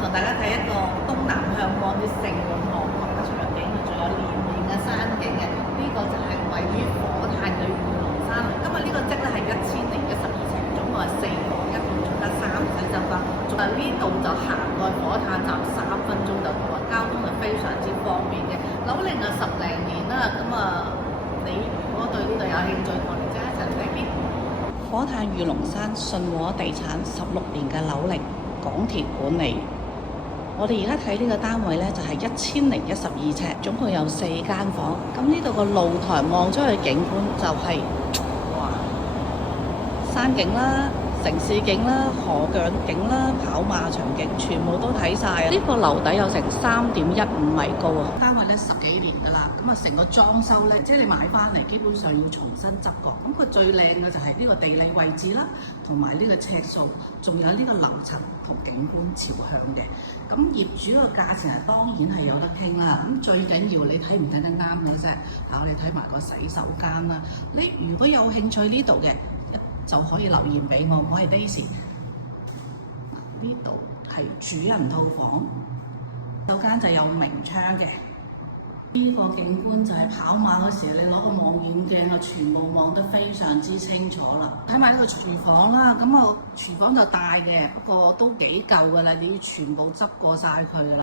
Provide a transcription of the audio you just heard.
同大家睇一個東南向望住城門河旁嘅場景，仲有連綿嘅山景嘅。呢、個就係位於火炭嘅御龍山。今日呢個積咧係1012尺，總共係4房，一共住得3唔使執啦。呢度就行過火炭站3分鐘就到啦，交通就非常之方便嘅。樓齡啊10零年啦，咁你如果對呢度有興趣，同我哋一齊睇邊。火炭御龍山信和地產16年嘅樓齡，港鐵管理。我哋而家睇呢個單位呢，就係1012尺，總共有4間房。咁呢度個露台望出去景觀就係、哇，山景啦、城市景啦、河腳景啦、跑馬場景，全部都睇晒。呢個樓底有成3.15米高啊！單位呢10幾年㗎啦，咁成個裝修呢，即係你買翻嚟基本上要重新執過。咁佢最靚嘅就係呢個地理位置啦，同埋呢個尺數，仲有呢個樓層同景觀朝向嘅。咁業主個價錢係當然係有得傾啦。咁最緊要你睇唔睇得啱嘅啫。我哋睇埋個洗手間啦。你如果有興趣呢度嘅，就可以留言俾我係 Daisy。呢度係主人套房，洗手間就有明窗嘅。呢個景觀就係跑馬嗰時，你攞個望遠鏡啊，全部望得非常之清楚啦。睇埋呢個廚房啦，咁廚房就大嘅，不過都幾舊㗎啦，你要全部執過晒佢啦。